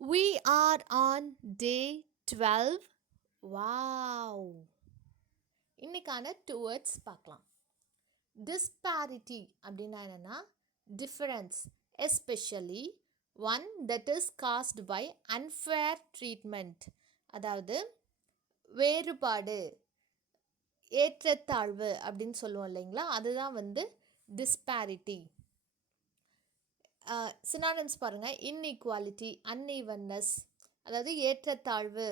We are on day 12. Wow. இன்னைக்கான two words பார்க்கலாம். Disparity அப்படின்னா என்னென்னா difference, especially one that is caused by unfair treatment. அதாவது வேறுபாடு, ஏற்றத்தாழ்வு அப்படின்னு சொல்லுவோம் இல்லைங்களா, அதுதான் வந்து டிஸ்பாரிட்டி. சினானிம்ஸ் பாருங்கள். இன்இக்வாலிட்டி, அன்இவன்னஸ், அதாவது ஏற்றத்தாழ்வு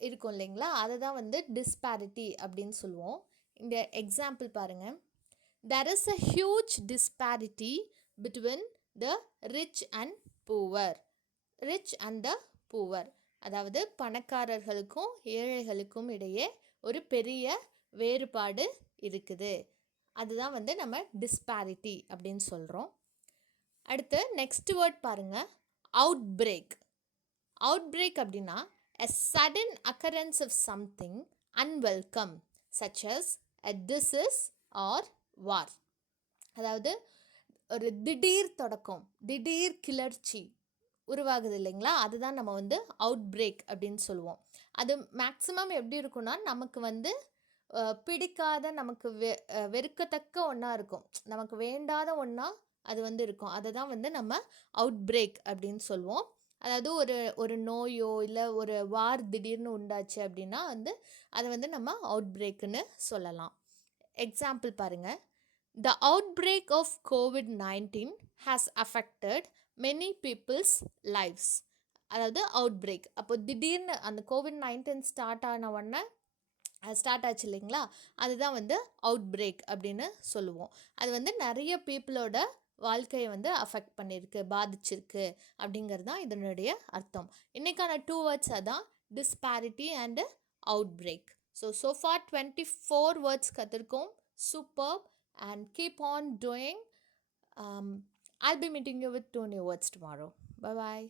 இருக்கும் இல்லைங்களா, அதை தான் வந்து டிஸ்பாரிட்டி அப்படின்னு சொல்லுவோம். இந்த எக்ஸாம்பிள் பாருங்கள். there is a huge disparity between the rich and poor. rich and the poor, அதாவது பணக்காரர்களுக்கும் ஏழைகளுக்கும் இடையே ஒரு பெரிய வேறுபாடு இருக்குது. அதுதான் வந்து நம்ம டிஸ்பாரிட்டி அப்படின்னு சொல்கிறோம். அடுத்து நெக்ஸ்ட் வேர்ட் பாருங்கள், அவுட் பிரேக். அவுட் பிரேக் அப்படின்னா a sudden occurrence of something unwelcome such as a disease or war. அதாவது ஒரு திடீர் தொடக்கம், திடீர் கிளர்ச்சி உருவாகுது இல்லைங்களா, அதுதான் நம்ம வந்து அவுட் பிரேக் அப்படின்னு சொல்லுவோம். அது மேக்ஸிமம் எப்படி இருக்குன்னா, நமக்கு வந்து பிடிக்காத, நமக்கு வெறுக்கத்தக்க ஒன்றா இருக்கும், நமக்கு வேண்டாத ஒன்றா அது வந்து இருக்கும். அதை தான் வந்து நம்ம அவுட் பிரேக் அப்படின்னு சொல்லுவோம். அதாவது ஒரு நோயோ இல்லை ஒரு வார் திடீர்னு உண்டாச்சு அப்படின்னா வந்து அதை வந்து நம்ம அவுட் பிரேக்குன்னு சொல்லலாம். எக்ஸாம்பிள் பாருங்கள். The outbreak of COVID-19 has affected many peoples lifes. அதாவது அவுட் பிரேக், அப்போ திடீர்னு அந்த COVID-19 ஸ்டார்ட் ஆச்சு இல்லைங்களா, அதுதான் வந்து அவுட் பிரேக் அப்படின்னு சொல்லுவோம். அது வந்து நிறைய பீப்புளோட வாழ்க்கையை வந்து அஃபெக்ட் பண்ணியிருக்கு, பாதிச்சிருக்கு அப்படிங்கிறது தான் இதனுடைய அர்த்தம். இன்றைக்கான டூ வேர்ட்ஸ் அதான், disparity and outbreak. So far 24 words கற்றுருக்கோம். Super, and keep on doing. I'll be meeting you with 2 new words tomorrow. Bye bye.